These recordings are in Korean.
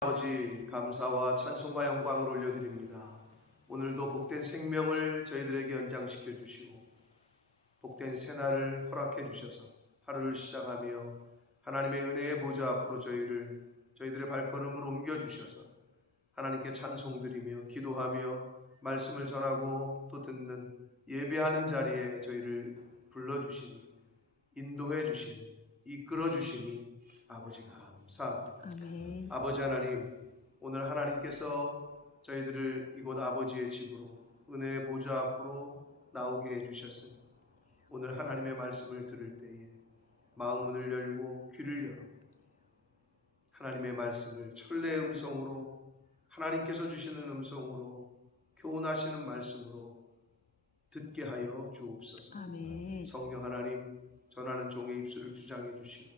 아버지, 감사와 찬송과 영광을 올려드립니다. 오늘도 복된 생명을 저희들에게 연장시켜 주시고 복된 새날을 허락해 주셔서 하루를 시작하며 하나님의 은혜의 보좌 앞으로 저희들의 발걸음을 옮겨 주셔서 하나님께 찬송드리며 기도하며 말씀을 전하고 또 듣는 예배하는 자리에 저희를 불러주시니 인도해 주시니 이끌어 주시니 아버지가 감사합니다. 아멘. 아버지 하나님, 오늘 하나님께서 저희들을 이곳 아버지의 집으로 은혜의 보좌 앞으로 나오게 해주셨으니 오늘 하나님의 말씀을 들을 때에 마음 문을 열고 귀를 열어 하나님의 말씀을 천래의 음성으로 하나님께서 주시는 음성으로 교훈하시는 말씀으로 듣게 하여 주옵소서. 아멘. 성령 하나님, 전하는 종의 입술을 주장해 주시고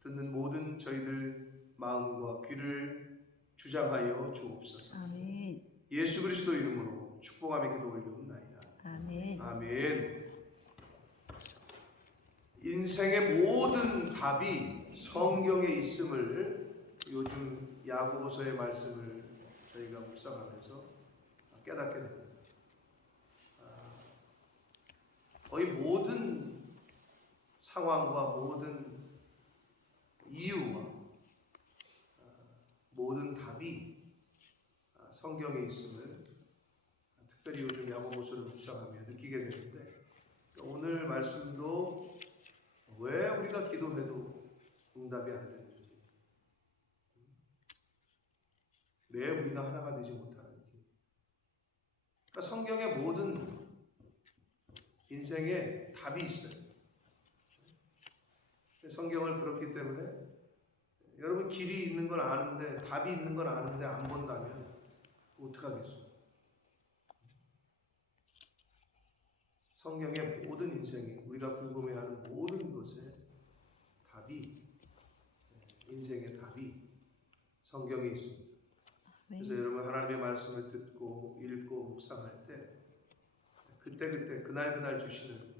듣는 모든 저희들 마음과 귀를 주장하여 주옵소서. 아멘. 예수 그리스도 이름으로 축복하며 기도 올리옵나이다. 아멘. 아멘. 인생의 모든 답이 성경에 있음을 요즘 야고보서의 말씀을 저희가 묵상하면서 깨닫게 됩니다. 거의 모든 상황과 모든 이유와 모든 답이 성경에 있음을 특별히 요즘 야고보서를 묵상하며 느끼게 되는데, 오늘 말씀도 왜 우리가 기도해도 응답이 안 되는지, 왜 우리가 하나가 되지 못하는지, 그러니까 성경의 모든 인생에 답이 있어요. 성경을 그렇기 때문에 여러분 길이 있는 걸 아는데, 답이 있는 걸 아는데 안 본다면 어떡하겠어요? 성경의 모든 인생이 우리가 궁금해하는 모든 것에 답이, 인생의 답이 성경에 있습니다. 그래서 여러분 하나님의 말씀을 듣고 읽고 묵상할 때 그때 그날 주시는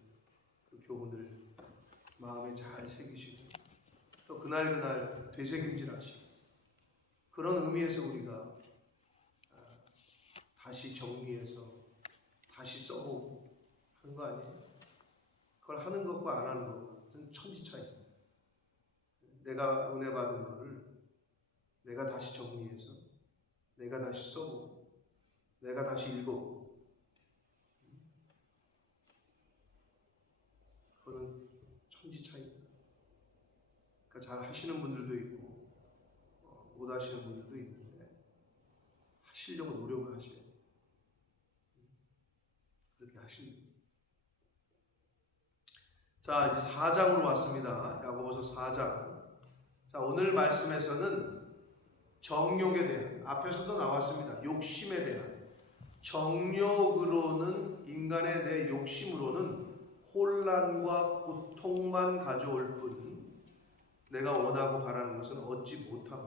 그 교훈을 마음에 잘 새기시고 또 그날 되새김질하시고, 그런 의미에서 우리가 다시 정리해서 다시 써보고 하는 거 아니에요? 그걸 하는 것과 안 하는 것은 천지 차이입니다. 내가 은혜 받은 거를 내가 다시 정리해서 내가 다시 써보고 내가 다시 읽어보고, 그거는 천지 차이입니다. 그러니까 잘 하시는 분들도 있고 못 하시는 분들도 있는데 하시려고 노력을 하셔야 돼요. 그렇게 하십니다. 자, 이제 4장으로 왔습니다. 야고보서 4장. 자, 오늘 말씀에서는 정욕에 대한, 앞에서도 나왔습니다. 욕심에 대한, 정욕으로는, 인간의 내 욕심으로는 혼란과 고통만 가져올 뿐 내가 원하고 바라는 것은 얻지 못함.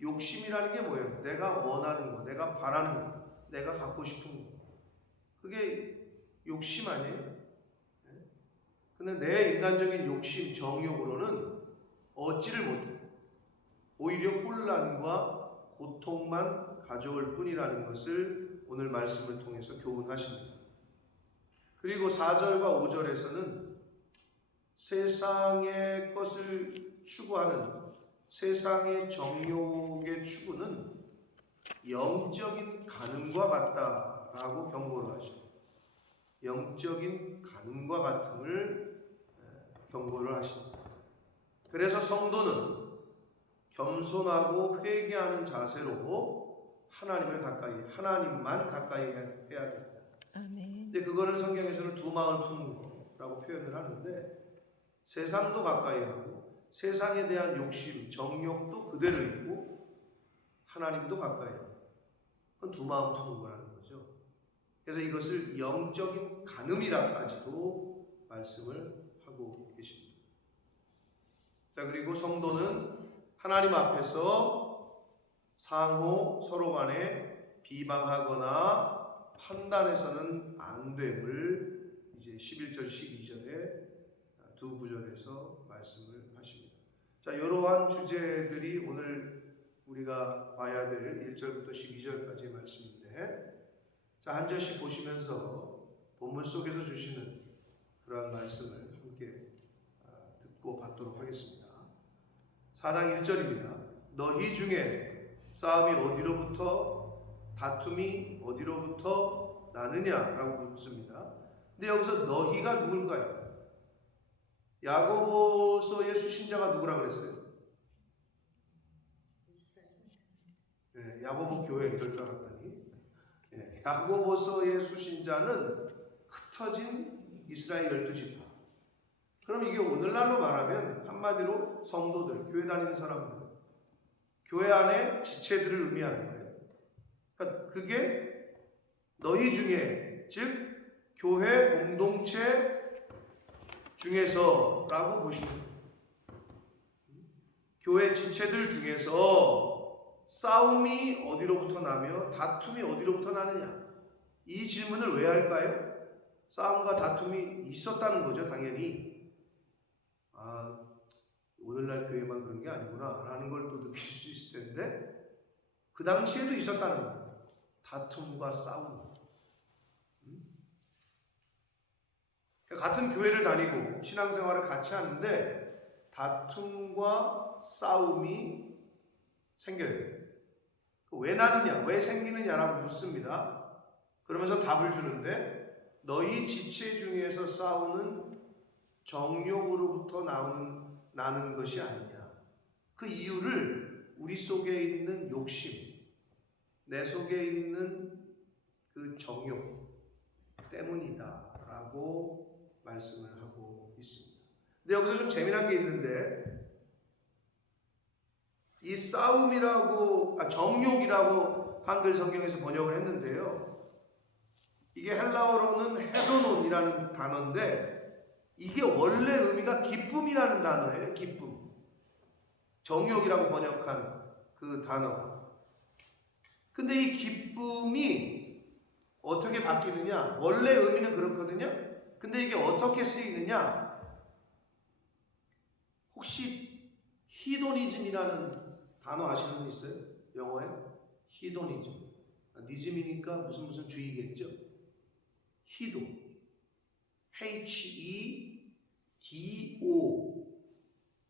욕심이라는 게 뭐예요? 내가 원하는 거, 내가 바라는 거, 내가 갖고 싶은 거. 그게 욕심 아니에요? 근데 내 인간적인 욕심, 정욕으로는 얻지를 못해요. 오히려 혼란과 고통만 가져올 뿐이라는 것을 오늘 말씀을 통해서 교훈하십니다. 그리고 4절과 5절에서는 세상의 것을 추구하는 세상의 정욕의 추구는 영적인 간음과 같다라고 경고를 하셔요. 영적인 간음과 같음을 경고를 하십니다. 그래서 성도는 겸손하고 회개하는 자세로 하나님만 가까이 해야 됩니다. 아멘. 근데 그거를 성경에서는 두 마음을 품는 거라고 표현을 하는데, 세상도 가까이 하고 세상에 대한 욕심, 정욕도 그대로 있고 하나님도 가까이 하고, 그건 두 마음 푸는 거라는 거죠. 그래서 이것을 영적인 간음이라까지도 말씀을 하고 계십니다. 자, 그리고 성도는 하나님 앞에서 상호 서로 간에 비방하거나 판단해서는 안 됨을 이제 11절, 12절에 두 구절에서 말씀을 하십니다. 자, 이러한 주제들이 오늘 우리가 봐야 될 1절부터 12절까지의 말씀인데, 자, 한 절씩 보시면서 본문 속에서 주시는 그러한 말씀을 함께 듣고 받도록 하겠습니다. 4장 1절입니다. 너희 중에 싸움이 어디로부터, 다툼이 어디로부터 나느냐라고 묻습니다. 근데 여기서 너희가 누굴까요? 야고보서의 수신자가 누구라 그랬어요? 네, 야고보 교회 이럴 줄 알았더니, 네, 야고보서의 수신자는 흩어진 이스라엘 12지파. 그럼 이게 오늘날로 말하면 한마디로 성도들, 교회 다니는 사람들, 교회 안에 지체들을 의미하는 거예요. 그러니까 그게 너희 중에, 즉 교회 공동체 중에서라고 보시면 돼요. 교회 지체들 중에서 싸움이 어디로부터 나며 다툼이 어디로부터 나느냐, 이 질문을 왜 할까요? 싸움과 다툼이 있었다는 거죠. 당연히 오늘날 교회만 그런 게 아니구나 라는 걸 또 느낄 수 있을 텐데, 그 당시에도 있었다는 거예요. 다툼과 싸움. 같은 교회를 다니고 신앙생활을 같이 하는데 다툼과 싸움이 생겨요. 왜 나느냐, 왜 생기느냐라고 묻습니다. 그러면서 답을 주는데, 너희 지체 중에서 싸우는 정욕으로부터 나는 것이 아니냐. 그 이유를 우리 속에 있는 욕심, 내 속에 있는 그 정욕 때문이다 라고 말씀을 하고 있습니다. 근데 여기서 좀 재미난 게 있는데, 이 싸움이라고, 정욕이라고 한글 성경에서 번역을 했는데요, 이게 헬라어로는 헤도논이라는 단어인데, 이게 원래 의미가 기쁨이라는 단어예요. 기쁨. 정욕이라고 번역한 그 단어가. 근데 이 기쁨이 어떻게 바뀌느냐, 원래 의미는 그렇거든요. 근데 이게 어떻게 쓰이느냐, 혹시 히도니즘이라는 단어 아시는 분 있어요? 영어에? 히도니즘. 니즘이니까 무슨 주의겠죠? 히도. H-E-D-O.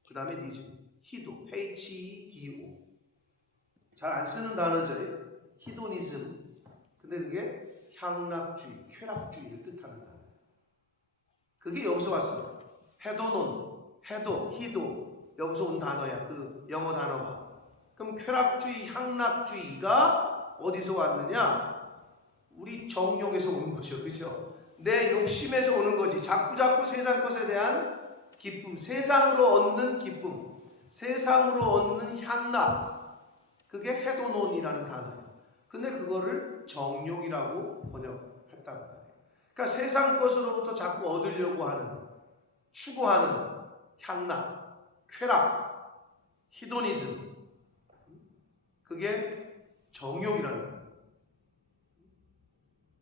그 다음에 니즘. 히도. H-E-D-O. 잘 안 쓰는 단어죠. 히도니즘. 근데 그게 향락주의, 쾌락주의를 뜻하는 단어. 그게 여기서 왔어요. 헤도논, 헤도, 히도. 여기서 온 단어야. 그 영어 단어가. 그럼 쾌락주의, 향락주의가 어디서 왔느냐? 우리 정욕에서 오는 거죠. 그죠? 내 욕심에서 오는 거지. 자꾸 세상 것에 대한 기쁨, 세상으로 얻는 기쁨, 세상으로 얻는 향락, 그게 헤도논이라는 단어예요. 근데 그거를 정욕이라고 번역했다는 거예요. 그러니까 세상 것으로부터 자꾸 얻으려고 하는, 추구하는 향락, 쾌락, 히도니즘, 그게 정욕이라는 거예요.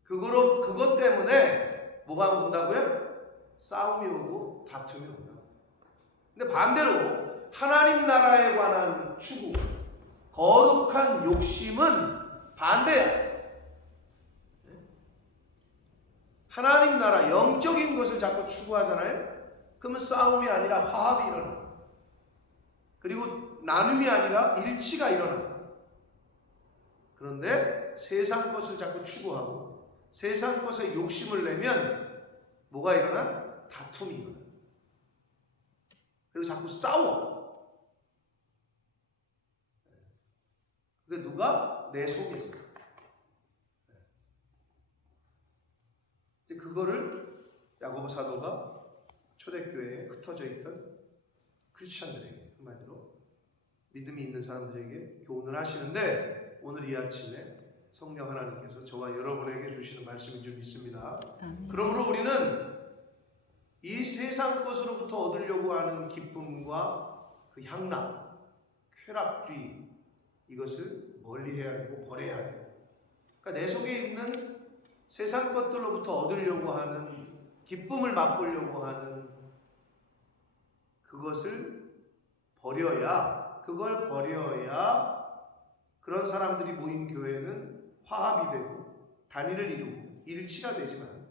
그것 때문에 뭐가 온다고요? 싸움이 오고 다툼이 온다고. 근데 반대로 하나님 나라에 관한 추구, 거룩한 욕심은 반대야. 하나님 나라, 영적인 것을 자꾸 추구하잖아요. 그러면 싸움이 아니라 화합이 일어나. 그리고 나눔이 아니라 일치가 일어나. 그런데 세상 것을 자꾸 추구하고 세상 것에 욕심을 내면 뭐가 일어나? 다툼이 일어나. 그리고 자꾸 싸워. 그게 누가? 내 속에서. 그거를 야고보 사도가 초대교회에 흩어져 있던 크리스천들에게, 한마디로 믿음이 있는 사람들에게 교훈을 하시는데, 오늘 이 아침에 성령 하나님께서 저와 여러분에게 주시는 말씀인 줄 믿습니다. 그러므로 우리는 이 세상 것으로부터 얻으려고 하는 기쁨과 그 향락, 쾌락주의, 이것을 멀리해야 되고 버려야 돼요. 그러니까 내 속에 있는 세상 것들로부터 얻으려고 하는, 기쁨을 맛보려고 하는 그것을 버려야, 그걸 버려야 그런 사람들이 모인 교회는 화합이 되고 단일을 이루고 일치가 되지만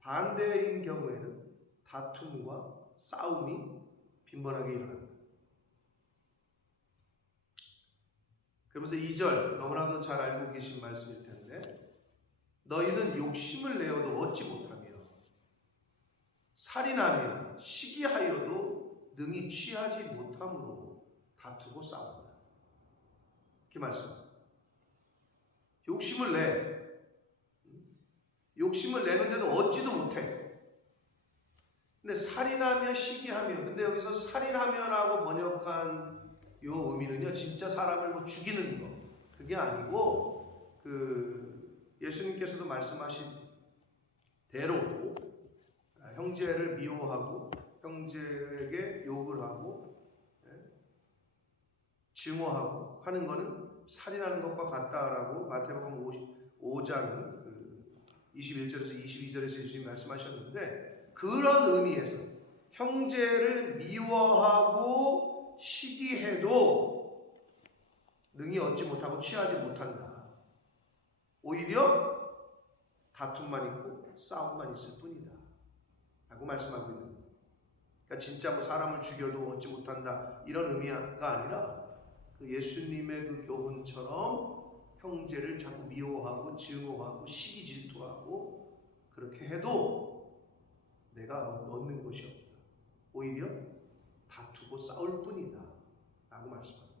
반대인 경우에는 다툼과 싸움이 빈번하게 일어납니다. 그러면서 2절 너무나도 잘 알고 계신 말씀일 텐데 너희는 욕심을 내어도 얻지 못하며 살인하며 시기하여도 능히 취하지 못함으로 다투고 싸운다. 이렇게 말씀합니다. 욕심을 내는데도 얻지도 못해. 근데 살인하며 시기하며, 근데 여기서 살인하며라고 번역한 요 의미는요, 진짜 사람을 뭐 죽이는 거 그게 아니고 예수님께서도 말씀하신 대로 형제를 미워하고 형제에게 욕을 하고 증오하고 하는 거는 살인하는 것과 같다라고 마태복음 5장 21절에서 22절에서 예수님이 말씀하셨는데, 그런 의미에서 형제를 미워하고 시기해도 능히 얻지 못하고 취하지 못한다. 오히려 다툼만 있고 싸움만 있을 뿐이다 라고 말씀하고 있는 거예요. 그러니까 진짜 뭐 사람을 죽여도 얻지 못한다 이런 의미가 아니라 그 예수님의 그 교훈처럼 형제를 자꾸 미워하고 증오하고 시기 질투하고 그렇게 해도 내가 얻는 것이 없다. 오히려 다투고 싸울 뿐이다 라고 말씀합니다.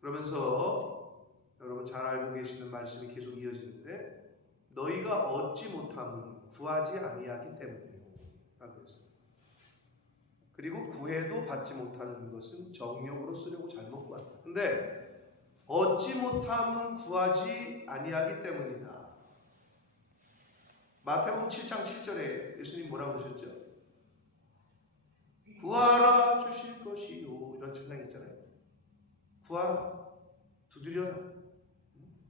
그러면서 여러분 잘 알고 계시는 말씀이 계속 이어지는데 너희가 얻지 못함은 구하지 아니하기 때문이에요 라고 했어요. 그리고 구해도 받지 못하는 것은 정욕으로 쓰려고 잘못 구한다. 근데 얻지 못함은 구하지 아니하기 때문이다. 마태복음 7장 7절에 예수님 뭐라고 그러셨죠? 구하라 주실 것이요, 이런 찬양이 있잖아요. 구하라, 두드려라,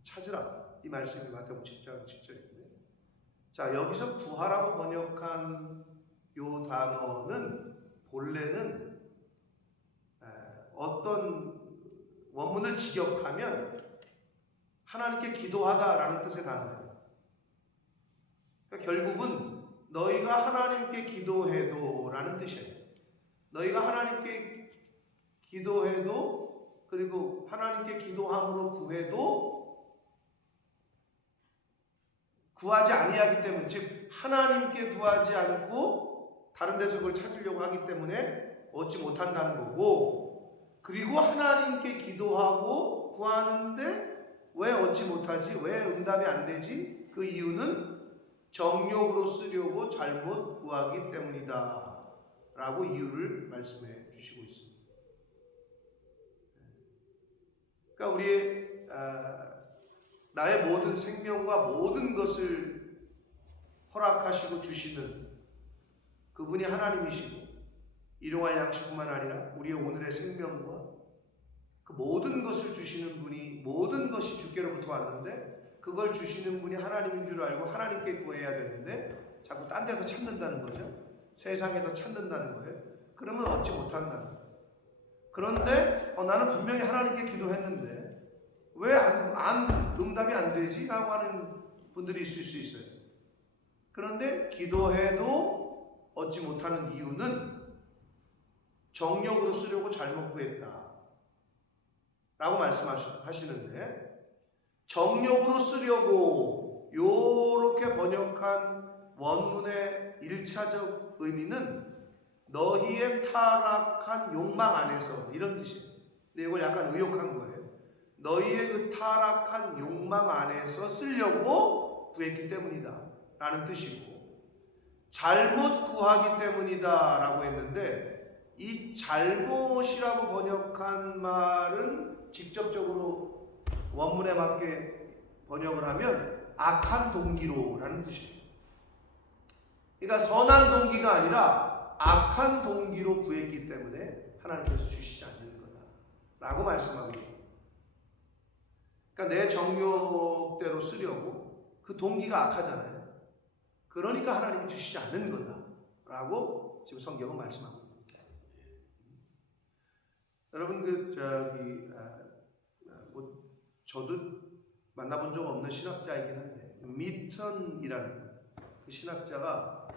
찾으라, 이 말씀이 마태복음 7장 7절인데, 자 여기서 구하라고 번역한 요 단어는 본래는 어떤 원문을 직역하면 하나님께 기도하다라는 뜻의 단어예요. 그러니까 결국은 너희가 하나님께 기도해도 라는 뜻이에요. 너희가 하나님께 기도해도, 그리고 하나님께 기도함으로 구해도 구하지 아니하기 때문에, 즉 하나님께 구하지 않고 다른 데서 그걸 찾으려고 하기 때문에 얻지 못한다는 거고, 그리고 하나님께 기도하고 구하는데 왜 얻지 못하지? 왜 응답이 안 되지? 그 이유는 정욕으로 쓰려고 잘못 구하기 때문이다 라고 이유를 말씀해 주시고 있습니다. 그러니까 우리의 나의 모든 생명과 모든 것을 허락하시고 주시는 그분이 하나님이시고, 일용할 양식뿐만 아니라 우리의 오늘의 생명과 그 모든 것을 주시는 분이, 모든 것이 주께로부터 왔는데 그걸 주시는 분이 하나님인 줄 알고 하나님께 구해야 되는데 자꾸 딴 데서 찾는다는 거죠. 세상에서 찾는다는 거예요. 그러면 얻지 못한다는 거예요. 그런데 나는 분명히 하나님께 기도했는데 왜 응답이 안 되지? 라고 하는 분들이 있을 수 있어요. 그런데 기도해도 얻지 못하는 이유는 정욕으로 쓰려고 잘못 구했다 라고 말씀하시는데, 정욕으로 쓰려고 요렇게 번역한 원문의 1차적 의미는 너희의 타락한 욕망 안에서, 이런 뜻이에요. 근데 이걸 약간 의역한 거예요. 너희의 그 타락한 욕망 안에서 쓰려고 구했기 때문이다 라는 뜻이고, 잘못 구하기 때문이다 라고 했는데, 이 잘못이라고 번역한 말은 직접적으로 원문에 맞게 번역을 하면 악한 동기로 라는 뜻이에요. 그러니까 선한 동기가 아니라 악한 동기로 구했기 때문에 하나님께서 주시지 않는 거다 라고 말씀하고 있습니다. 그러니까 내 정욕대로 쓰려고, 그 동기가 악하잖아요. 그러니까 하나님이 주시지 않는 거다 라고 지금 성경은 말씀하고 있습니다. 여러분 뭐 저도 만나본 적 없는 신학자이긴 한데 미턴이라는 그 신학자가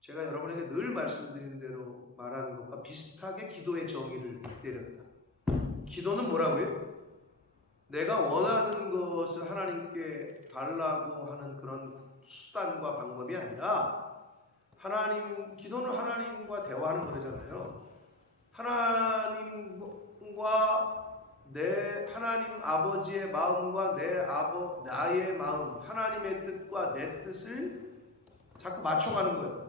제가 여러분에게 늘 말씀드린 대로 말하는 것과 비슷하게 기도의 정의를 내렸다. 기도는 뭐라고요? 내가 원하는 것을 하나님께 달라고 하는 그런 수단과 방법이 아니라 기도는 하나님과 대화하는 거잖아요. 하나님 아버지의 마음과 나의 마음, 하나님의 뜻과 내 뜻을 자꾸 맞춰가는 거예요.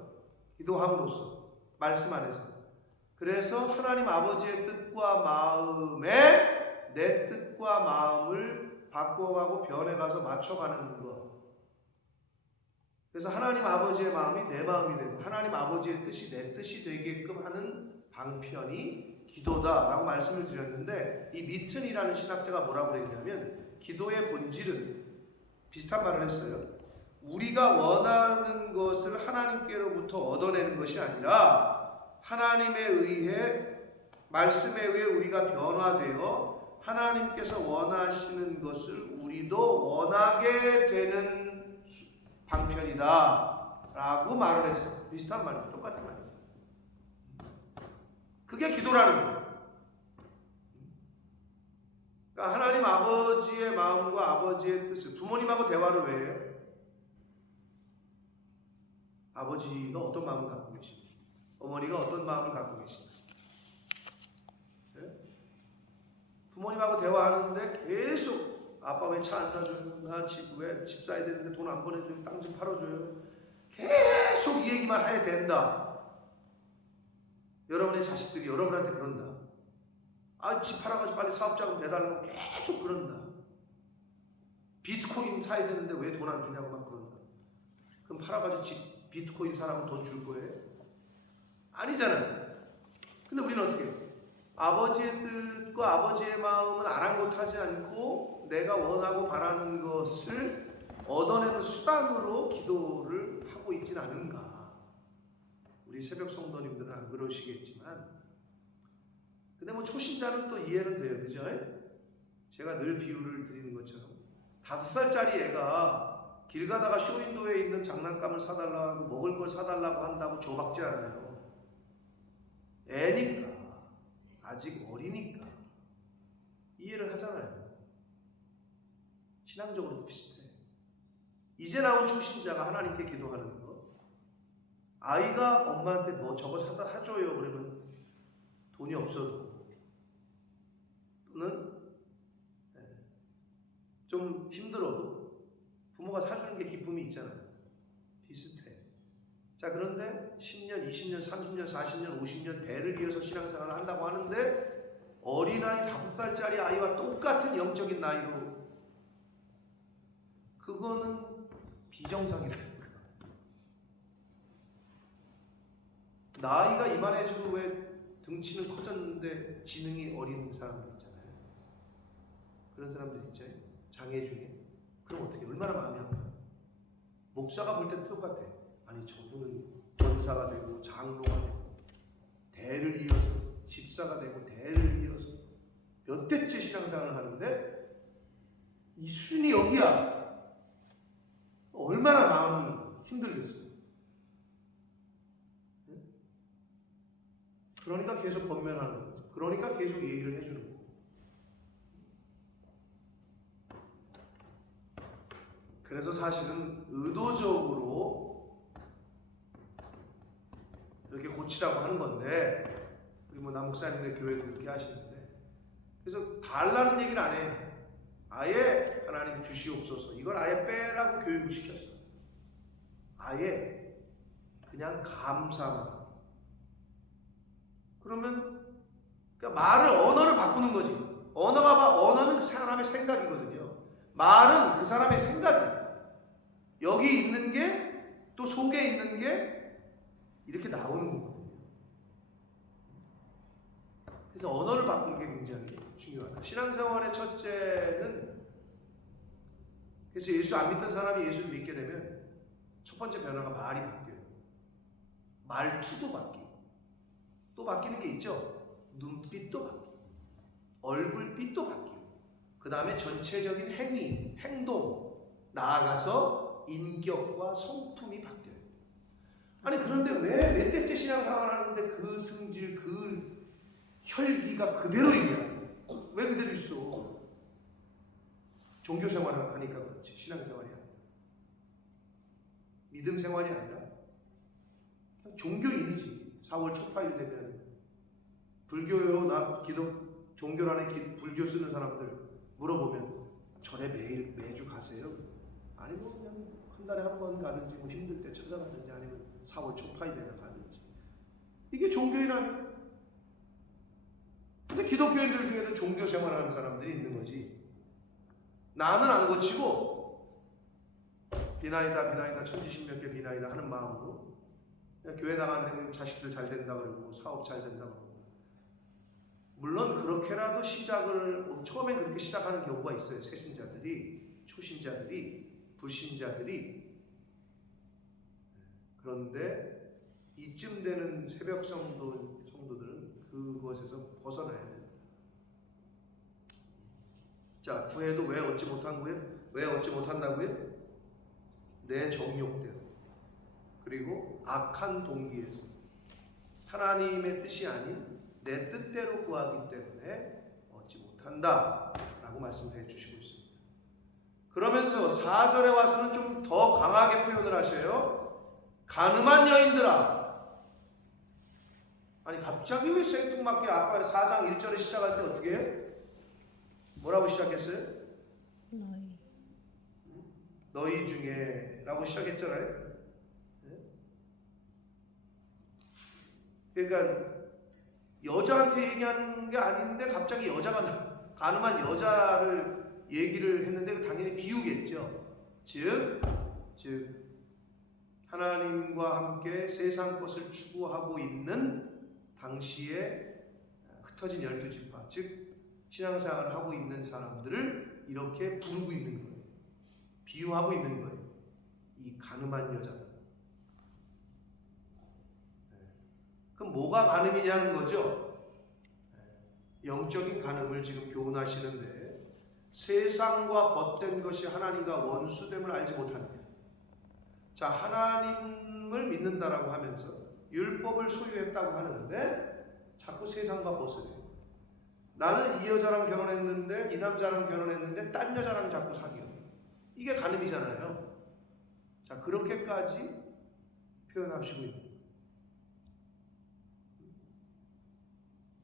기도함으로써, 말씀 안에서. 그래서 하나님 아버지의 뜻과 마음에 내 뜻과 마음을 바꿔가고 변해가서 맞춰가는 거. 그래서 하나님 아버지의 마음이 내 마음이 되고 하나님 아버지의 뜻이 내 뜻이 되게끔 하는 방편이 기도다라고 말씀을 드렸는데, 이 미튼이라는 신학자가 뭐라고 그랬냐면 기도의 본질은 비슷한 말을 했어요. 우리가 원하는 것을 하나님께로부터 얻어내는 것이 아니라 하나님에 의해, 말씀에 의해 우리가 변화되어 하나님께서 원하시는 것을 우리도 원하게 되는 방편이다 라고 말을 했어. 비슷한 말이에요. 똑같은 말이에요. 그게 기도라는 거예요. 그러니까 하나님 아버지의 마음과 아버지의 뜻을, 부모님하고 대화를 왜 해요? 아버지가 어떤 마음을 갖고 계십니까? 어머니가 어떤 마음을 갖고 계십니까? 네? 부모님하고 대화하는데 계속 아빠 왜 차 안 사줘요? 나 집 사야 되는데 돈 안 보내줘요? 땅 좀 팔아줘요? 계속 이 얘기만 해야 된다. 여러분의 자식들이 여러분한테 그런다. 집 팔아가지고 빨리 사업자금 대달라고 계속 그런다. 비트코인 사야 되는데 왜 돈 안 주냐고 막 그런다. 그럼 팔아가지고 비트코인 사라고 돈 줄 거예요? 아니잖아요. 근데 우리는 어떻게 해요? 아버지의 뜻과 아버지의 마음은 아랑곳하지 않고 내가 원하고 바라는 것을 얻어내는 수단으로 기도를 하고 있진 않은가. 우리 새벽 성도님들은 안 그러시겠지만, 근데 뭐 초신자는 또 이해는 돼요. 그죠? 제가 늘 비유를 드리는 것처럼 5살짜리 애가 길 가다가 쇼윈도에 있는 장난감을 사달라고, 먹을 걸 사달라고 한다고 줘박지 않아요. 애니까, 아직 어리니까 이해를 하잖아요. 신앙적으로도 비슷해. 이제 나온 초신자가 하나님께 기도하는 거, 아이가 엄마한테 뭐 저거 사다 사줘요 그러면 돈이 없어도, 또는 좀 힘들어도 부모가 사주는 게 기쁨이 있잖아요. 비슷해. 자, 그런데 10년, 20년, 30년, 40년, 50년 대를 이어서 신앙생활을 한다고 하는데 어린아이 5살짜리 아이와 똑같은 영적인 나이로, 그거는 비정상이라니까. 나이가 이만해지고 왜 등치는 커졌는데 지능이 어린 사람들 있잖아요. 그런 사람들 있죠. 장애 중에. 그럼 어떻게, 얼마나 마음이 아파요. 목사가 볼 때도 똑같아. 아니 저분은 권사가 되고 장로가 되고 대를 이어서 집사가 되고 대를 이어서 몇 대째 신앙생활을 하는데 이 수준이 여기야. 얼마나 마음이 힘들겠어요. 그러니까 계속 권면하는 거예요. 그러니까 계속 얘기를 해주는 거예요. 그래서 사실은 의도적으로 이렇게 고치라고 하는 건데, 우리 뭐 남목사님들 교회도 그렇게 하시는데, 그래서 달라는 얘기를 안 해. 아예 하나님 주시옵소서, 이걸 아예 빼라고 교육을 시켰어. 아예 그냥 감사만. 그러면 그러니까 언어를 바꾸는 거지. 언어는 그 사람의 생각이거든요. 말은 그 사람의 생각이에요. 여기 있는 게 또 속에 있는 게 이렇게 나오는 거거든요. 그래서 언어를 바꾸는 게 굉장히 중요하다. 신앙생활의 첫째는, 그래서 예수 안 믿던 사람이 예수를 믿게 되면 첫 번째 변화가 말이 바뀌어요. 말투도 바뀌고. 또 바뀌는 게 있죠. 눈빛도 바뀌고 얼굴빛도 바뀌고 그 다음에 전체적인 행위, 행동, 나아가서 인격과 성품이 바뀌어요. 아니 그런데 왜 몇 대째 신앙생활을 하는데 그 승질, 그 혈기가 그대로 있냐? 왜 그대로 있어? 종교생활을 하니까 그렇지, 신앙생활이 아니라 믿음 생활이 아니라 그냥 종교인이지. 4월 초파일 되면 불교요, 나 종교란에 불교 쓰는 사람들 물어보면 절에 매주 가세요? 아니 뭐 그냥 한 달에 한 번 가든지 뭐 힘들 때 찾아가든지 아니면 4월 초파일에나 가든지. 이게 종교인 아니야? 근데 기독교인들 중에도 종교 생활하는 사람들이 있는 거지. 나는 안 고치고 비나이다 천지신명께 비나이다 하는 마음으로 그냥 교회 나가면 자식들 잘 된다 그러고 사업 잘 된다 그러고. 물론 그렇게라도 시작을 처음에 그렇게 시작하는 경우가 있어요. 새신자들이, 초신자들이, 불신자들이. 그런데 이쯤 되는 새벽 성도들은 그것에서 벗어나야 됩니다. 자, 구해도 왜 얻지 못한고요? 왜 얻지 못한다고요? 내 정욕대로 그리고 악한 동기에서 하나님의 뜻이 아닌 내 뜻대로 구하기 때문에 얻지 못한다 라고 말씀해 주시고 있습니다. 그러면서 4절에 와서는 좀 더 강하게 표현을 하셔요. 가늠한 여인들아. 아니 갑자기 왜 생뚱맞게 아까 4장 1절에 시작할 때 어떻게 해? 뭐라고 시작했어요? 너희 중에 라고 시작했잖아요. 그러니까 여자한테 얘기하는 게 아닌데 갑자기 여자가 가늠한 여자를 얘기를 했는데 당연히 비유겠죠. 즉 하나님과 함께 세상 것을 추구하고 있는 당시에 흩어진 12지파, 즉 신앙생활을 하고 있는 사람들을 이렇게 부르고 있는 거예요. 비유하고 있는 거예요. 이 가늠한 여자. 그럼 뭐가 가늠이냐는 거죠? 영적인 가늠을 지금 교훈하시는데 세상과 벗된 것이 하나님과 원수됨을 알지 못하는 거예요. 자, 하나님을 믿는다라고 하면서 율법을 소유했다고 하는데 자꾸 세상과 벗어요. 나는 이 여자랑 결혼했는데 이 남자랑 결혼했는데 딴 여자랑 자꾸 사귀어. 이게 가늠이잖아요. 자, 그렇게까지 표현하시고 있는 거예요.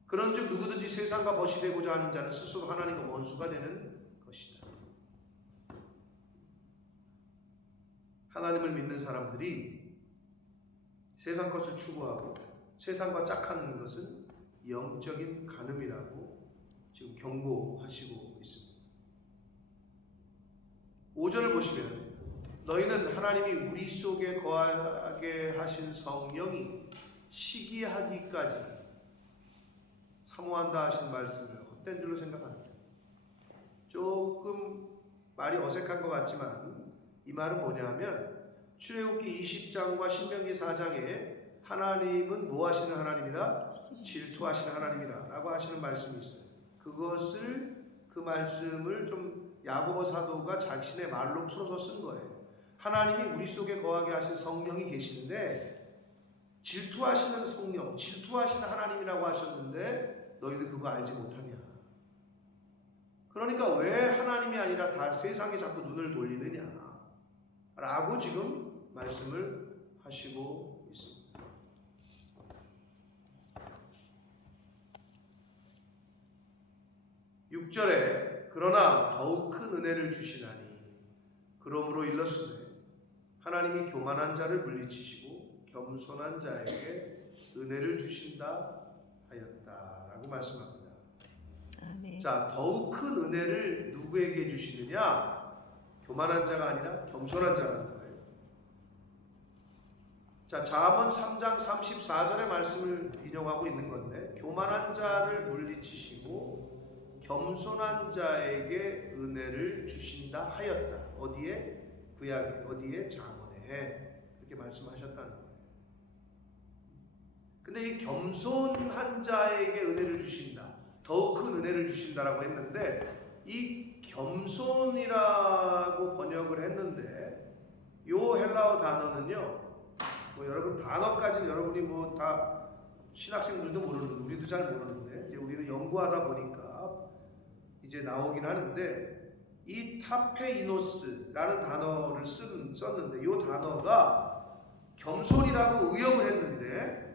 그런즉 누구든지 세상과 벗이 되고자 하는 자는 스스로 하나님과 원수가 되는 것이다. 하나님을 믿는 사람들이 세상 것을 추구하고 세상과 짝하는 것은 영적인 간음이라고 지금 경고하시고 있습니다. 5절을 보시면 너희는 하나님이 우리 속에 거하게 하신 성령이 시기하기까지 사모한다 하신 말씀을 헛된 줄로 생각합니다. 조금 말이 어색한 것 같지만 이 말은 뭐냐면 출애굽기 20장과 신명기 4장에 하나님은 뭐 하시는 하나님이다? 질투하시는 하나님이다 라고 하시는 말씀이 있어요. 그 말씀을 좀 야고보 사도가 자신의 말로 풀어서 쓴 거예요. 하나님이 우리 속에 거하게 하신 성령이 계시는데 질투하시는 성령, 질투하시는 하나님이라고 하셨는데 너희들 그거 알지 못하냐. 그러니까 왜 하나님이 아니라 다 세상에 자꾸 눈을 돌리느냐 라고 지금 말씀을 하시고 있습니다. 6절에 그러나 더욱 큰 은혜를 주시나니 그러므로 일렀으되 하나님이 교만한 자를 물리치시고 겸손한 자에게 은혜를 주신다 하였다라고 말씀합니다. 아멘. 자, 더욱 큰 은혜를 누구에게 주시느냐? 교만한 자가 아니라 겸손한 자라는 거예요. 자, 잠언 3장 34절의 말씀을 인용하고 있는 건데 교만한 자를 물리치시고 겸손한 자에게 은혜를 주신다 하였다. 어디에? 구약에, 어디에? 잠언에. 그렇게 말씀하셨다는 거예요. 근데 이 겸손한 자에게 은혜를 주신다. 더욱 큰 은혜를 주신다라고 했는데 이 겸손이라고 번역을 했는데 요 헬라어 단어는요. 뭐 여러분 단어까지는 여러분이 뭐 다 신학생들도 모르는, 우리도 잘 모르는데 이제 우리는 연구하다 보니까 이제 나오긴 하는데 이 타페이노스라는 단어를 썼는데 이 단어가 겸손이라고 의역을 했는데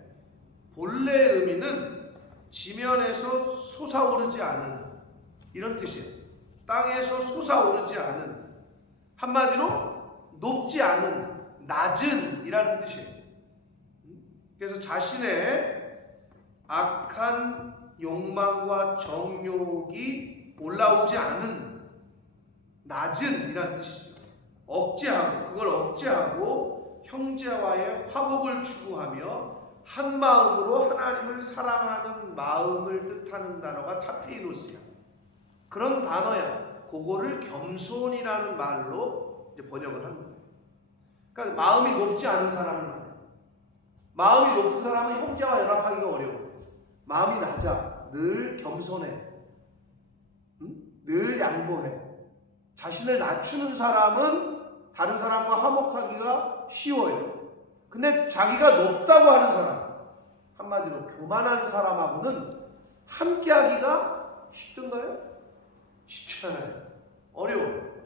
본래 의미는 지면에서 솟아오르지 않은 이런 뜻이에요. 땅에서 솟아오르지 않은, 한마디로 높지 않은, 낮은 이라는 뜻이에요. 그래서 자신의 악한 욕망과 정욕이 올라오지 않은 낮은 이란 뜻이죠. 억제하고, 그걸 억제하고 형제와의 화목을 추구하며 한 마음으로 하나님을 사랑하는 마음을 뜻하는 단어가 타페이노스야. 그런 단어야. 그거를 겸손이라는 말로 이제 번역을 한 거예요. 그러니까 마음이 높지 않은 사람을 말해요. 마음이 높은 사람은 형제와 연합하기가 어려워요. 마음이 낮아. 늘 겸손해. 늘 양보해. 자신을 낮추는 사람은 다른 사람과 화목하기가 쉬워요. 근데 자기가 높다고 하는 사람, 한마디로 교만한 사람하고는 함께하기가 쉽던가요? 쉽지 않아요. 어려워요.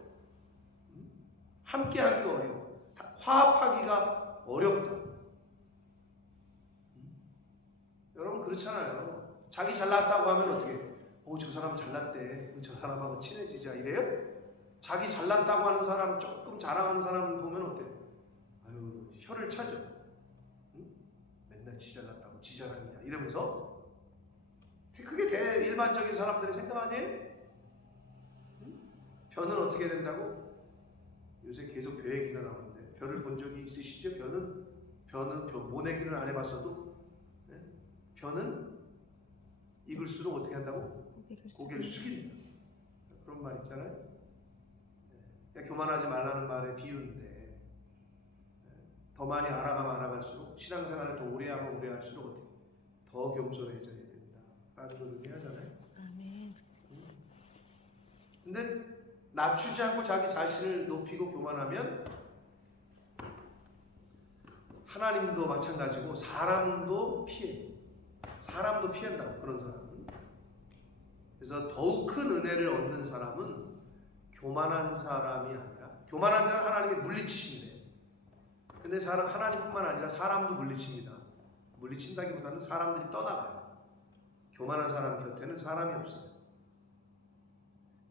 함께하기가 어려워. 화합하기가 어렵다. 여러분 그렇잖아요. 자기 잘났다고 하면 어떻게? 저 사람 잘났대. 저 사람하고 친해지자 이래요? 자기 잘났다고 하는 사람, 조금 자랑하는 사람 보면 어때요? 아유, 혀를 차죠. 응? 맨날 지 잘났다고, 지 잘났냐 이러면서. 그게 일반적인 사람들의 생각 아니에요? 응? 벼는 어떻게 된다고? 요새 계속 벼 얘기가 나오는데 벼를 본 적이 있으시죠? 벼는 모내기를 안 해봤어도 네? 벼는 익을수록 어떻게 한다고? 고개를 숙인다. 그런 말 있잖아요. 네. 교만하지 말라는 말의 비유인데 더 많이 알아가면 알아갈수록 신앙생활을 더 오래 하면 오래 할수록 어떻게? 더 겸손해져야 된다. 라는 걸 의미하잖아요. 아멘. 근데 낮추지 않고 자기 자신을 높이고 교만하면 하나님도 마찬가지고 사람도 피해. 사람도 피한다고, 그런 사람은. 그래서 더욱 큰 은혜를 얻는 사람은 교만한 사람이 아니라, 교만한 자는 하나님이 물리치신대. 근데 하나님뿐만 아니라 사람도 물리칩니다. 물리친다기보다는 사람들이 떠나가요. 교만한 사람 곁에는 사람이 없어요.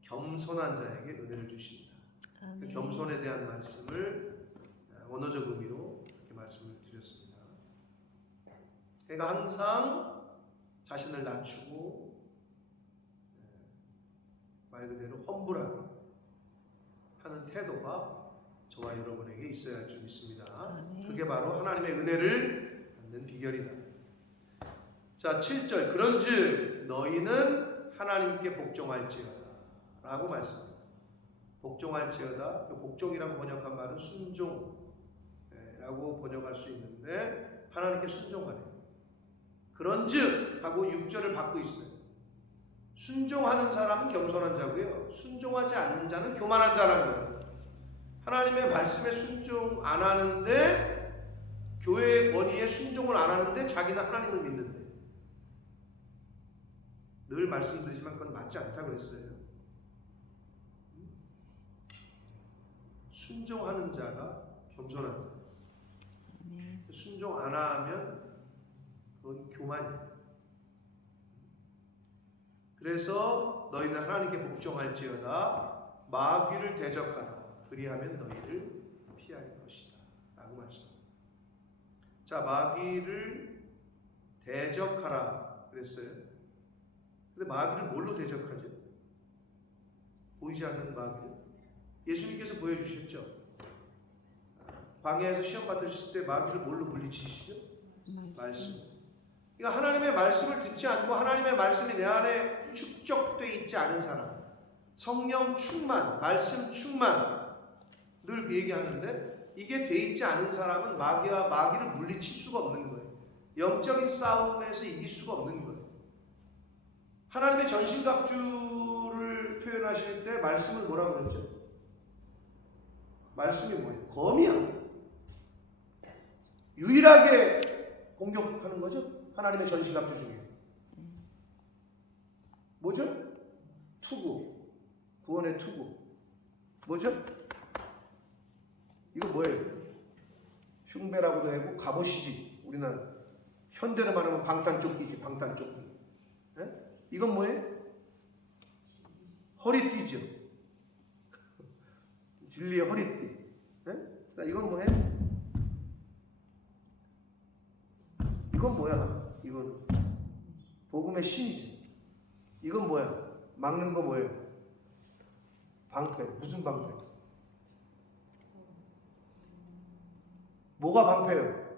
겸손한 자에게 은혜를 주신다. 그 겸손에 대한 말씀을 언어적 의미로 이렇게 말씀을 드렸습니다. 그러니까 항상 자신을 낮추고 말 그대로 험불하게 하는 태도가 저와 여러분에게 있어야 할 줄 믿습니다. 그게 바로 하나님의 은혜를 받는 비결이다. 자, 7절. 그런즉 너희는 하나님께 복종할지어다 라고 말씀합니다. 복종할지어다. 복종이라고 번역한 말은 순종라고 번역할 수 있는데 하나님께 순종하래요. 그런즉 하고 6절을 받고 있어요. 순종하는 사람은 겸손한 자고요. 순종하지 않는 자는 교만한 자라는 거예요. 하나님의 말씀에 순종 안 하는데, 교회의 권위에 순종을 안 하는데 자기는 하나님을 믿는데. 늘 말씀드리지만 그건 맞지 않다고 했어요. 순종하는 자가 겸손한 자. 순종 안 하면 그건 교만이에요. 그래서 너희는 하나님께 복종할지어다 마귀를 대적하라 그리하면 너희를 피할 것이다 라고 말씀합니다. 자, 마귀를 대적하라 그랬어요. 근데 마귀를 뭘로 대적하죠? 보이지 않는 마귀를 예수님께서 보여주셨죠. 광야에서 시험 받으실 때 마귀를 뭘로 물리치시죠? 말씀. 그러니까 하나님의 말씀을 듣지 않고 하나님의 말씀이 내 안에 축적되어 있지 않은 사람, 성령 충만, 말씀 충만 늘 얘기하는데 이게 돼 있지 않은 사람은 마귀를 물리칠 수가 없는 거예요. 영적인 싸움에서 이길 수가 없는 거예요. 하나님의 전신갑주를 표현하실 때 말씀을 뭐라고 그랬죠? 말씀이 뭐예요? 검이야. 유일하게 공격하는 거죠? 하나님의 전신갑주 중에. 뭐죠? 투구. 구원의 투구. 뭐죠? 이거 뭐예요? 흉배라고도 하고 갑옷이지. 우리나라 현대로 말하면 방탄조끼지. 방탄조끼. 네? 이건 뭐예요? 허리띠죠. 진리의 허리띠. 네? 이건 뭐예요? 이건 뭐야? 이건 복음의 신이지. 이건 뭐야? 막는 거 뭐예요? 방패. 무슨 방패? 뭐가 방패예요?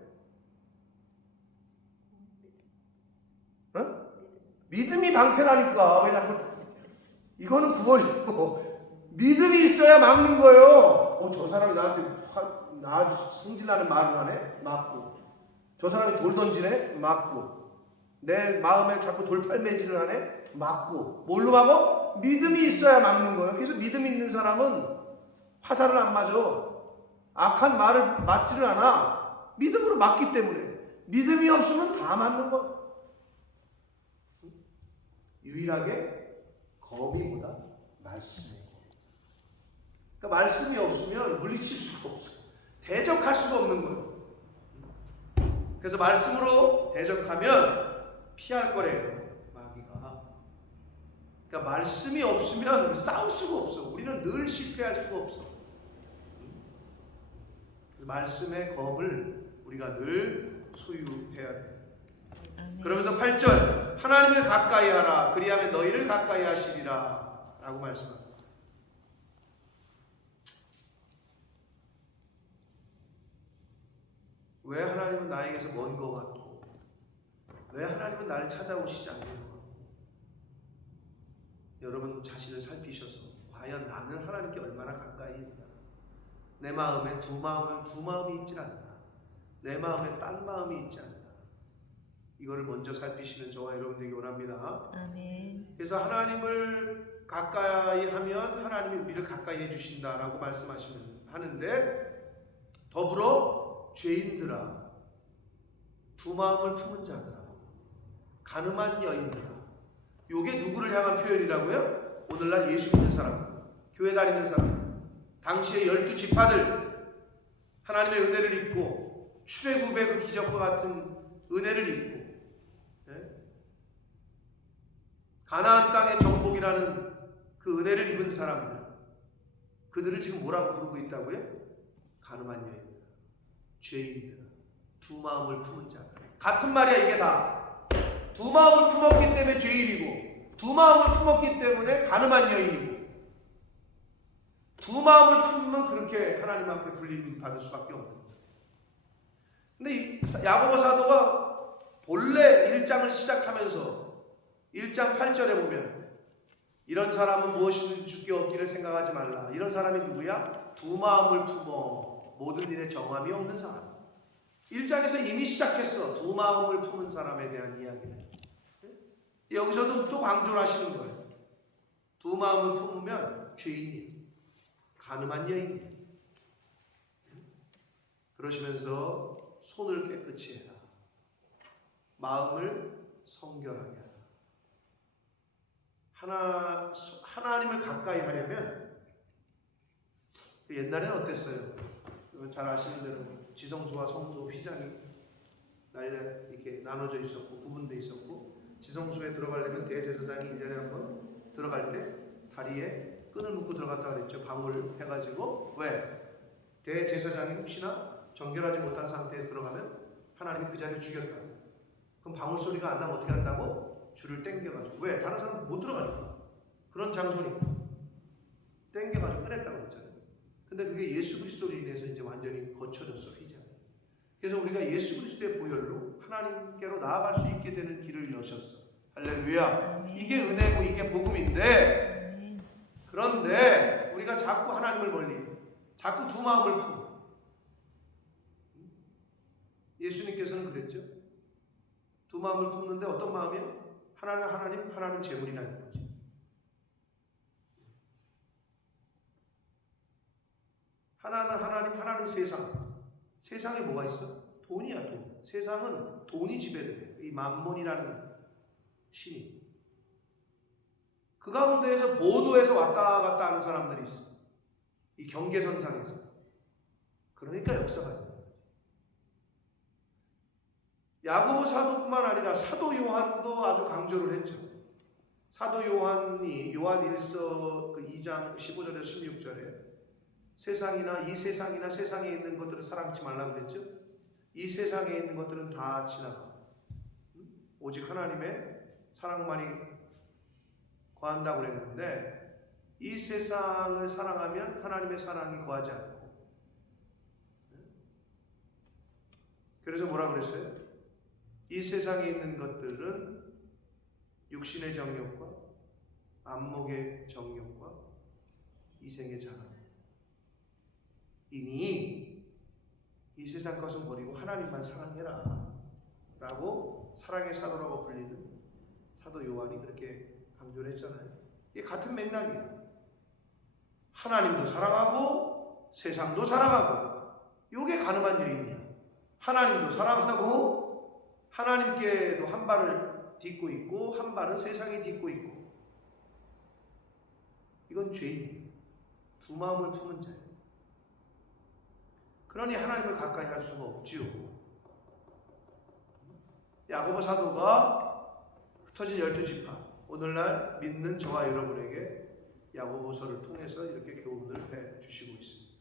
어? 믿음이 방패라니까. 왜 자꾸 이거는 구원이고 믿음이 있어야 막는 거예요. 저 사람이 나한테 승질나는 말을 하네? 맞고. 저 사람이 돌 던지네? 맞고. 내 마음에 자꾸 돌팔매질을 하네? 맞고. 뭘로 막어? 믿음이 있어야 막는 거예요. 그래서 믿음 있는 사람은 화살을 안 맞아. 악한 말을 맞지를 않아. 믿음으로 막기 때문에. 믿음이 없으면 다 맞는 거야. 유일하게 검이 뭐다? 말씀이에요. 그러니까 말씀이 없으면 물리칠 수가 없어. 대적할 수가 없는 거예요. 그래서 말씀으로 대적하면 피할 거래요. 마귀가. 그러니까 말씀이 없으면 싸울 수가 없어. 우리는 늘 실패할 수가 없어. 그래서 말씀의 검을 우리가 늘 소유해야 돼. 그러면서 8절 하나님을 가까이 하라 그리하면 너희를 가까이 하시리라 라고 말씀합니다. 왜 하나님은 나에게서 먼 것 같고 왜 하나님은 나를 찾아오시지 않는 것 같고 여러분 자신을 살피셔서 과연 나는 하나님께 얼마나 가까이 있나. 내 마음에 두 마음이 있지 않나. 내 마음에 딴 마음이 있지 않나. 이거를 먼저 살피시는 저와 여러분에게 원합니다. 아멘. 그래서 하나님을 가까이 하면 하나님이 우리를 가까이 해주신다라고 하는데 더불어 죄인들아 두 마음을 품은 자들아 가늠한 여인들아. 요게 누구를 향한 표현이라고요? 오늘날 예수 믿는 사람, 교회 다니는 사람, 당시의 12지파들 하나님의 은혜를 입고 출애굽의 그 기적과 같은 은혜를 입고 가나안 땅의 정복이라는 그 은혜를 입은 사람들, 그들을 지금 뭐라고 부르고 있다고요? 가늠한 여인, 죄인들, 두 마음을 품은 자. 같은 말이야 이게 다. 두 마음을 품었기 때문에 죄인이고 두 마음을 품었기 때문에 가늠한 여인이고 두 마음을 품으면 그렇게 하나님 앞에 불림 받을 수밖에 없는 거예요. 근데 야고보 사도가 본래 1장을 시작하면서 1장 8절에 보면 이런 사람은 무엇이든지 주께 얻기를 생각하지 말라. 이런 사람이 누구야? 두 마음을 품어 모든 일에 정함이 없는 사람. 1장에서 이미 시작했어. 두 마음을 품은 사람에 대한 이야기를. 여기서도 또 강조를 하시는 거예요. 두 마음을 품으면 죄인이에요. 가늠한 여인이에요. 그러시면서 손을 깨끗이 해라. 마음을 성결하게 하라. 하나님을 가까이 하려면 옛날에는 어땠어요? 잘 아시는 대로 지성소와 성소 휘장이 이렇게 나눠져 있었고 구분되어 있었고 지성소에 들어가려면 대제사장이 1년에 한 번 들어갈 때 다리에 끈을 묶고 들어갔다 그랬죠. 방울 해가지고. 왜? 대제사장이 혹시나 정결하지 못한 상태에서 들어가면 하나님이 그 자리에 죽였다. 그럼 방울 소리가 안 나면 어떻게 한다고? 줄을 당겨가지고. 왜? 다른 사람은 못 들어가니까. 그런 장소니까 당겨가지고 꺼냈다고 그랬잖아요. 근데 그게 예수 그리스도로 인해서 이제 완전히 거쳐졌어. 휘장. 그래서 우리가 예수 그리스도의 보혈로 하나님께로 나아갈 수 있게 되는 길을 여셨어. 할렐루야. 이게 은혜고 이게 복음인데, 그런데 우리가 자꾸 하나님을 멀리 해. 자꾸 두 마음을 품어. 예수님께서는 그랬죠. 두 마음을 품는데 어떤 마음이에요? 하나는 하나님, 하나는 재물이라는 거지. 하나는 하나님, 하나는 세상. 세상에 뭐가 있어? 돈이야, 돈. 세상은 돈이 지배돼. 이 만몬이라는 신이. 그 가운데에서 보도에서 왔다 갔다 하는 사람들이 있어. 이 경계선상에서. 그러니까 역사가 있는 거예요. 야고보 사도뿐만 아니라 사도 요한도 아주 강조를 했죠. 사도 요한이 요한 1서 그 2장 15절에서 16절에 세상이나 세상에 있는 것들을 사랑치 말라고 그랬죠. 이 세상에 있는 것들은 다 지나가. 오직 하나님의 사랑만이 거한다고 그랬는데 이 세상을 사랑하면 하나님의 사랑이 거하지 않고, 그래서 뭐라 그랬어요? 이 세상에 있는 것들은 육신의 정욕과 안목의 정욕과 이생의 자랑 이니 이 세상 것은 버리고 하나님만 사랑해라 라고 사랑의 사도라고 불리는 사도 요한이 그렇게 강조를 했잖아요. 이게 같은 맥락이야. 하나님도 사랑하고 세상도 사랑하고, 이게 가늠한 여인이야. 하나님도 사랑하고 하나님께도 한 발을 딛고 있고 한 발은 세상에 딛고 있고, 이건 죄인이에요. 두 마음을 품은 자예요. 그러니 하나님을 가까이 할 수가 없지요. 야고보 사도가 흩어진 12지파, 오늘날 믿는 저와 여러분에게 야고보서를 통해서 이렇게 교훈을 해 주시고 있습니다.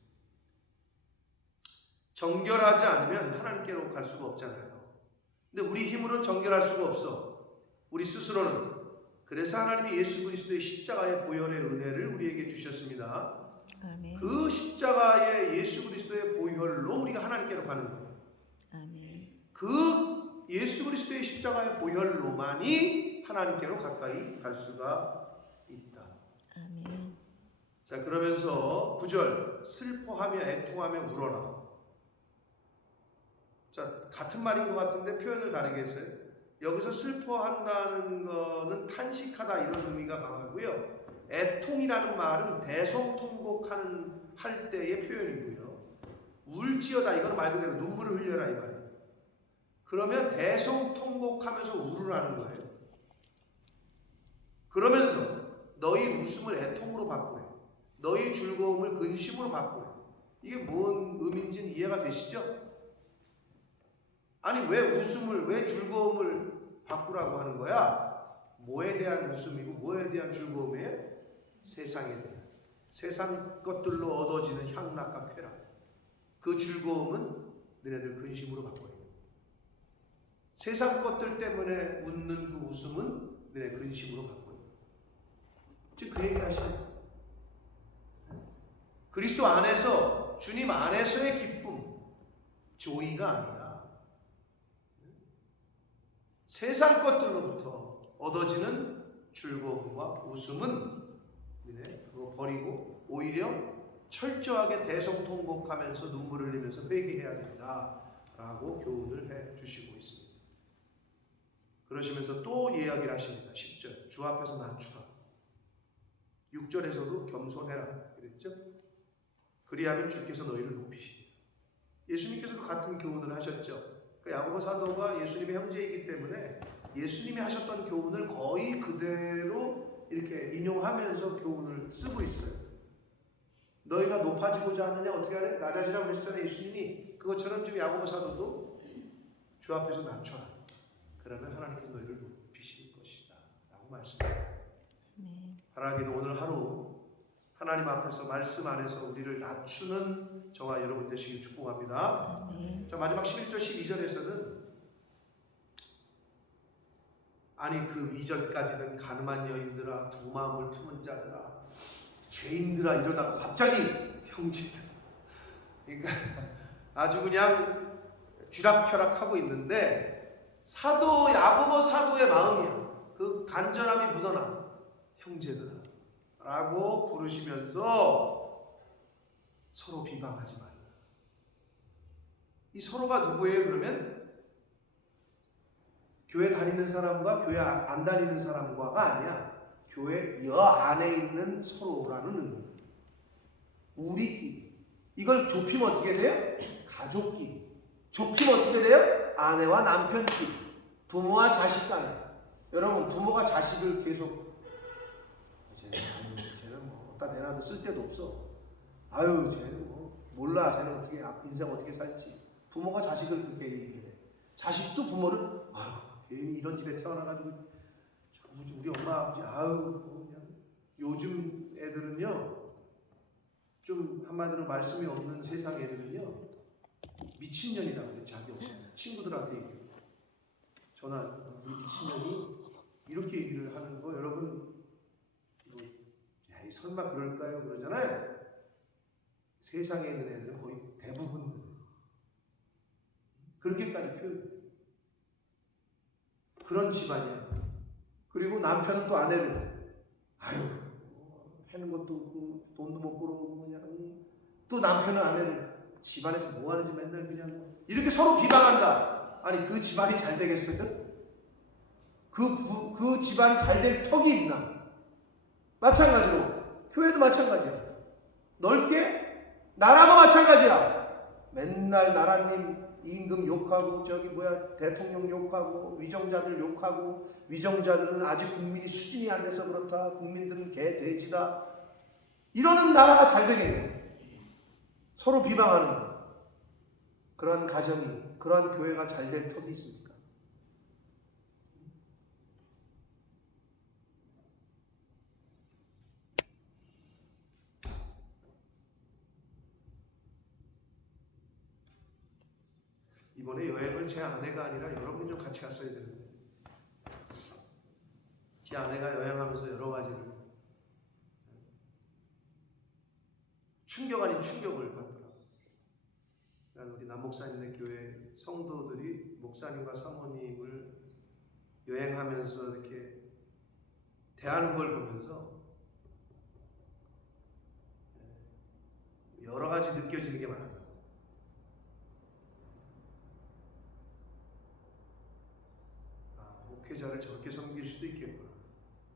정결하지 않으면 하나님께로 갈 수가 없잖아요. 근데 우리 힘으로는 정결할 수가 없어. 우리 스스로는. 그래서 하나님이 예수 그리스도의 십자가의 보혈의 은혜를 우리에게 주셨습니다. 아멘. 그 십자가의 예수 그리스도의 보혈로 우리가 하나님께로 가는 거예요. 아멘. 그 예수 그리스도의 십자가의 보혈로만이 하나님께로 가까이 갈 수가 있다. 아멘. 자, 그러면서 9절 슬퍼하며 애통하며 울어라. 자, 같은 말인 것 같은데 표현을 다르게 했어요. 여기서 슬퍼한다는 거는 탄식하다 이런 의미가 강하고요. 애통이라는 말은 대성통곡하는 할 때의 표현이고요. 울지어다 이건 말 그대로 눈물을 흘려라 이 말이에요. 그러면 대성통곡하면서 울으라는 거예요. 그러면서 너희 웃음을 애통으로 바꾸래. 너희 즐거움을 근심으로 바꾸래. 이게 뭔 의미인지는 이해가 되시죠? 아니 왜 웃음을, 왜 즐거움을 바꾸라고 하는 거야? 뭐에 대한 웃음이고 뭐에 대한 즐거움이에요? 세상에 대한, 세상 것들로 얻어지는 향락과 쾌락, 그 즐거움은 너네들 근심으로 바꿔요. 세상 것들 때문에 웃는 그 웃음은 너네 근심으로 바꿔요. 즉 그 얘기를 하시네요. 그리스도 안에서, 주님 안에서의 기쁨, 조이가 아니라 세상 것들로부터 얻어지는 즐거움과 웃음은 그거 버리고 오히려 철저하게 대성통곡하면서 눈물을 흘리면서 회개해야 된다 라고 교훈을 해 주시고 있습니다. 그러시면서 또 이야기를 하십니다. 10절 주 앞에서 낮추라. 6절에서도 겸손해라 그랬죠? 그리하면 주께서 너희를 높이시리라. 예수님께서도 같은 교훈을 하셨죠. 야고보 사도가 예수님의 형제이기 때문에 예수님이 하셨던 교훈을 거의 그대로 이렇게 인용하면서 교훈을 쓰고 있어요. 너희가 높아지고자 하느냐 어떻게 하래? 낮아지라고 그러셨잖아요. 예수님이. 그것처럼 지금 야고보 사도도 주 앞에서 낮춰라. 그러면 하나님께서 너희를 높이실 것이다 라고 말씀합니다. 하나님은 오늘 하루 하나님 앞에서 말씀 안에서 우리를 낮추는 저와 여러분 되시길 축복합니다. 자, 마지막 11절 12절에서는 아니 그 이전까지는 가늠한 여인들아, 두 마음을 품은 자들아, 죄인들아 이러다가 갑자기 형제들, 그러니까 아주 그냥 쥐락펴락하고 있는데 사도 야고보 사도의 마음이야. 그 간절함이 묻어나. 형제들아 라고 부르시면서 서로 비방하지 말라. 이 서로가 누구예요? 그러면 교회 다니는 사람과 교회 안 다니는 사람과가 아니야. 교회 여 안에 있는 서로라는 의미. 우리끼리. 이걸 좁히면 어떻게 돼요? 가족끼리. 좁히면 어떻게 돼요? 아내와 남편끼리. 부모와 자식 간에. 여러분, 부모가 자식을 계속 쟤는 뭐 어디다 내놔도 쓸데도 없어. 아유, 쟤는 뭐 몰라. 쟤는 어떻게 인생 어떻게 살지. 부모가 자식을 그렇게 얘기를 해. 자식도 부모를 아유, 괜히 이런 집에 태어나가지고 우리 엄마 아버지 아유 그냥. 요즘 애들은요, 좀 한마디로 말씀이 없는 세상 애들은요 미친년이라고 그래. 자기 친구들한테 얘기해요. 전화 우리 미친년이 이렇게 얘기를 하는 거 여러분 뭐, 야, 설마 그럴까요? 그러잖아요. 세상에 있는 애들은 거의 대부분 그렇게까지 표현해요. 그런 집안이야. 그리고 남편은 또 아내를 아유 하는 것도 없고 돈도 못 벌어오고 그냥 또 남편은 아내를 집안에서 뭐 하는지 맨날 그냥 이렇게 서로 비방한다. 아니 그 집안이 잘 되겠어요? 그 집안이 잘 될 턱이 있나? 마찬가지로 교회도 마찬가지야. 넓게 나라도 마찬가지야. 맨날 나라님 임금 욕하고 저기 뭐야 대통령 욕하고 위정자들 욕하고 위정자들은 아직 국민이 수준이 안 돼서 그렇다. 국민들은 개 돼지다. 이러는 나라가 잘 되겠네. 서로 비방하는 그러한 가정이 그러한 교회가 잘 될 턱이 있습니까? 이번에 여행을 제 아내가 아니라 여러분이 좀 같이 갔어야 되는데 제 아내가 여행하면서 여러 가지를 충격 아닌 충격을 받더라고요. 그러니까 우리 남목사님네 교회 성도들이 목사님과 사모님을 여행하면서 이렇게 대하는 걸 보면서 여러 가지 느껴지는 게 많아요. 목회자를 저렇게 섬길 수도 있겠구나.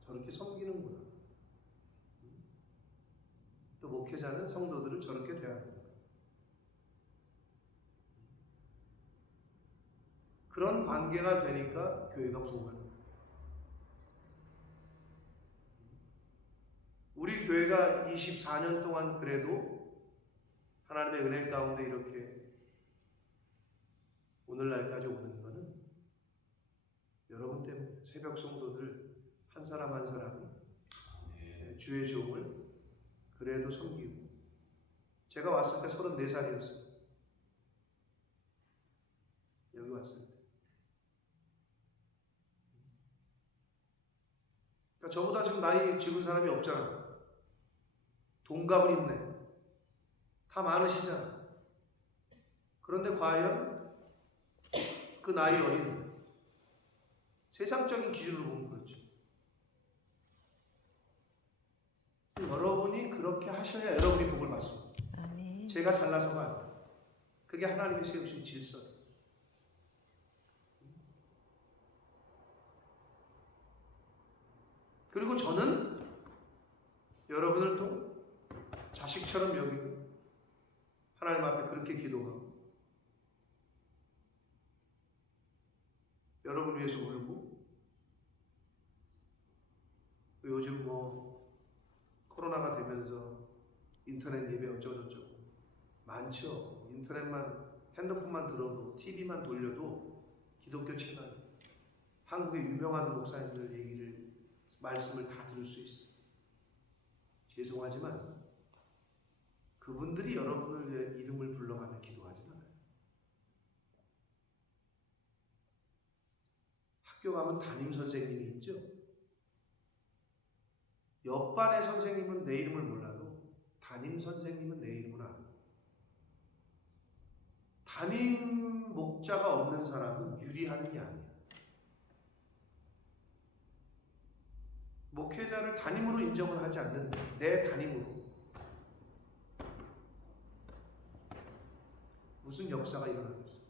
저렇게 섬기는구나. 또 목회자는 성도들을 저렇게 대하는구나. 그런 관계가 되니까 교회가 부흥하는 거예요. 우리 교회가 24년 동안 그래도 하나님의 은혜 가운데 이렇게 오늘날까지 오는 것은 여러분 때문에 새벽 성도들 한 사람 한 사람이 주의 종을 그래도 섬기고 제가 왔을 때 34살이었어요. 여기 왔을 때. 그러니까 저보다 지금 나이 적은 사람이 없잖아. 동갑은 있네. 다 많으시잖아. 그런데 과연 그 나이 어린 세상적인 기준으로 보면 그렇죠. 여러분이 그렇게 하셔야 여러분이 복을 받습니다. 아멘. 제가 잘나서가 아니에요. 그게 하나님이 세우신 질서예요. 그리고 저는 여러분을 또 자식처럼 여기고 하나님 앞에 그렇게 기도하고 여러분을 위해서 울고 요즘 뭐 코로나가 되면서 인터넷 예배 어쩌고저쩌고 많죠. 인터넷만 핸드폰만 들어도 TV만 돌려도 기독교 채널 한국의 유명한 목사님들 얘기를 말씀을 다 들을 수 있어요. 죄송하지만 그분들이 여러분의 이름을 불러가며 기도하진 않아요. 학교 가면 담임 선생님이 있죠. 옆반의 선생님은 내 이름을 몰라도 담임 선생님은 내 이름을 알아요. 담임 목자가 없는 사람은 유리하는 게 아니에요. 목회자를 담임으로 인정을 하지 않는데 내 담임으로 무슨 역사가 일어나겠어요?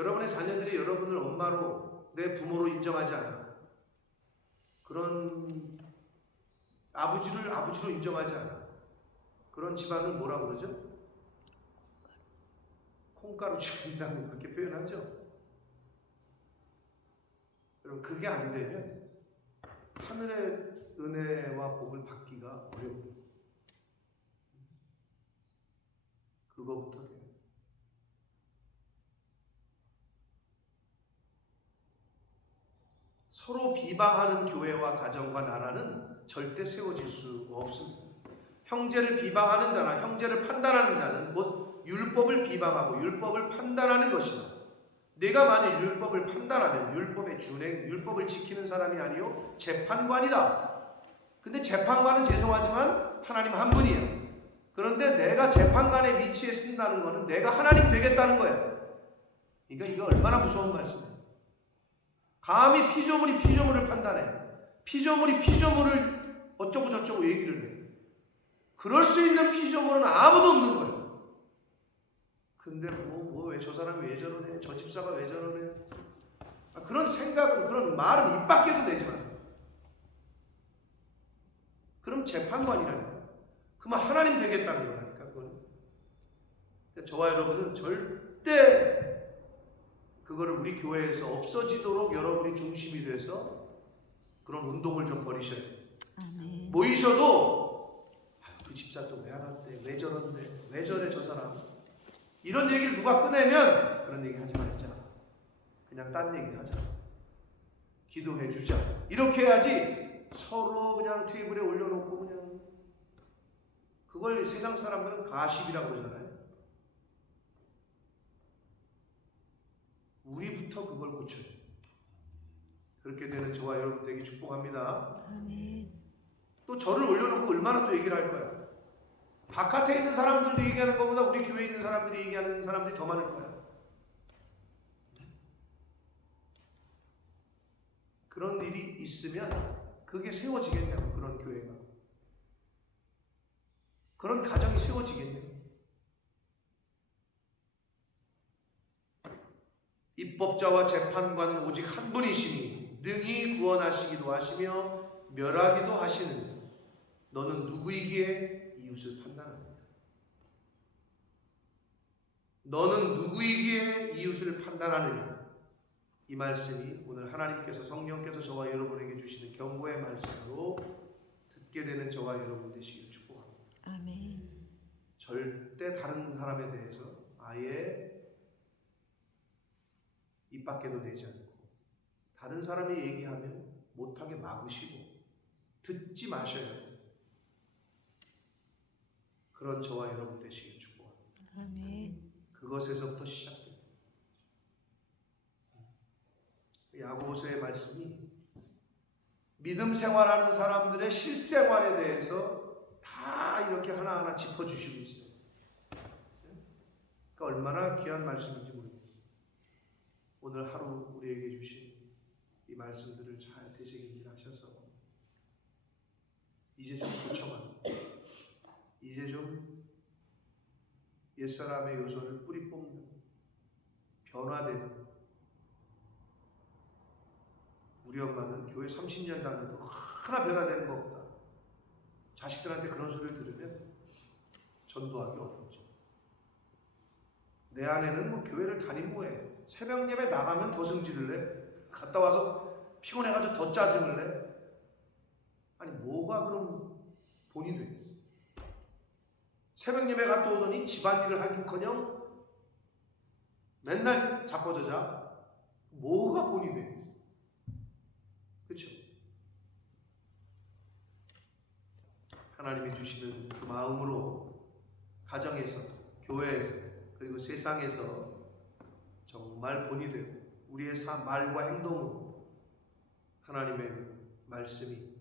여러분의 자녀들이 여러분을 엄마로, 내 부모로 인정하지 않아. 그런 아버지를 아버지로 인정하지 않아. 그런 집안을 뭐라고 그러죠? 콩가루 집안이라고 그렇게 표현하죠. 여러분, 그게 안 되면 하늘의 은혜와 복을 받기가 어려워요. 그거부터 돼요. 서로 비방하는 교회와 가정과 나라는 절대 세워질 수 없습니다. 형제를 비방하는 자나 형제를 판단하는 자는 곧 율법을 비방하고 율법을 판단하는 것이다. 내가 만일 율법을 판단하면 율법의 준행, 율법을 지키는 사람이 아니요 재판관이다. 근데 재판관은 죄송하지만 하나님 한 분이에요. 그런데 내가 재판관의 위치에 쓴다는 것은 내가 하나님 되겠다는 거예요. 그러니까 이거 얼마나 무서운 말씀이에요. 감히 피조물이 피조물을 판단해. 피조물이 피조물을 어쩌고 저쩌고 얘기를 해. 그럴 수 있는 피조물은 아무도 없는 거예요. 근데 왜 저 사람이 왜 저러네? 저 집사가 왜 저러네? 그런 생각은, 그런 말은 입 밖에도 내지 마. 그럼 재판관이라니까. 그러면 하나님 되겠다는 거라니까. 그건. 저와 여러분은 절대 그거를 우리 교회에서 없어지도록 여러분이 중심이 돼서 그런 운동을 좀 벌이셔야 돼요. 아멘. 모이셔도 그 집사 또 왜 안 왔대? 왜 저런데? 왜 저래 저 사람? 이런 얘기를 누가 꺼내면 그런 얘기 하지 말자. 그냥 딴 얘기 하자. 기도해 주자. 이렇게 해야지 서로 그냥 테이블에 올려놓고 그냥, 그걸 세상 사람들은 가십이라고 그러잖아요. 우리부터 그걸 고쳐요. 그렇게 되는 저와 여러분 되기 축복합니다. 아멘. 또 저를 올려놓고 얼마나 또 얘기를 할 거야. 바깥에 있는 사람들도 얘기하는 것보다 우리 교회에 있는 사람들이 얘기하는 사람들이 더 많을 거야. 그런 일이 있으면 그게 세워지겠냐고. 그런 교회가, 그런 가정이 세워지겠냐고. 입법자와 재판관은 오직 한 분이시니 능히 구원하시기도 하시며 멸하기도 하시느니 너는 누구이기에 이웃을 판단하느냐? 너는 누구이기에 이웃을 판단하느냐? 이 말씀이 오늘 하나님께서, 성령께서 저와 여러분에게 주시는 경고의 말씀으로 듣게 되는 저와 여러분 되시기를 축복합니다. 아멘. 절대 다른 사람에 대해서 아예 입 밖에도 내지 않고, 다른 사람이 얘기하면 못하게 막으시고 듣지 마셔야 해요. 그런 저와 여러분 되시길 축복합니다. 아멘. 그것에서부터 시작됩니다. 야고보서의 말씀이 믿음 생활하는 사람들의 실생활에 대해서 다 이렇게 하나하나 짚어주시고 있어요. 그러니까 얼마나 귀한 말씀인지 모르겠어요. 오늘 하루 우리에게 주신 이 말씀들을 잘 되새김질하셔서 이제 좀 고쳐가는, 이제 좀 옛사람의 요소를 뿌리 뽑는, 변화되는. 우리 엄마는 교회 30년 다녀도 하나 변화되는 거 없다. 자식들한테 그런 소리를 들으면 전도하기 어렵죠. 내 아내는 뭐 교회를 다니면 뭐해? 새벽 예배 나가면 더 승질을 내? 갔다 와서 피곤해가지고 더 짜증을 내? 아니 뭐가 그럼 본이 되겠어? 새벽 예배 갔다 오더니 집안일을 하긴커녕 맨날 자빠져 자. 뭐가 본이 되겠어? 그렇죠? 하나님이 주시는 그 마음으로 가정에서, 교회에서, 그리고 세상에서 정말 본이 되고 우리의 말과 행동으로 하나님의 말씀이,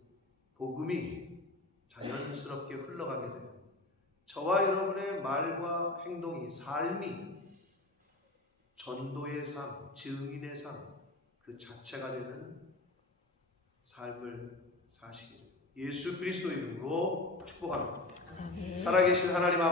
복음이 자연스럽게 흘러가게 돼요. 저와 여러분의 말과 행동이, 삶이 전도의 삶, 증인의 삶 그 자체가 되는 삶을 사시기를 예수 그리스도 이름으로 축복합니다. 아멘. 살아계신 하나님 아버지,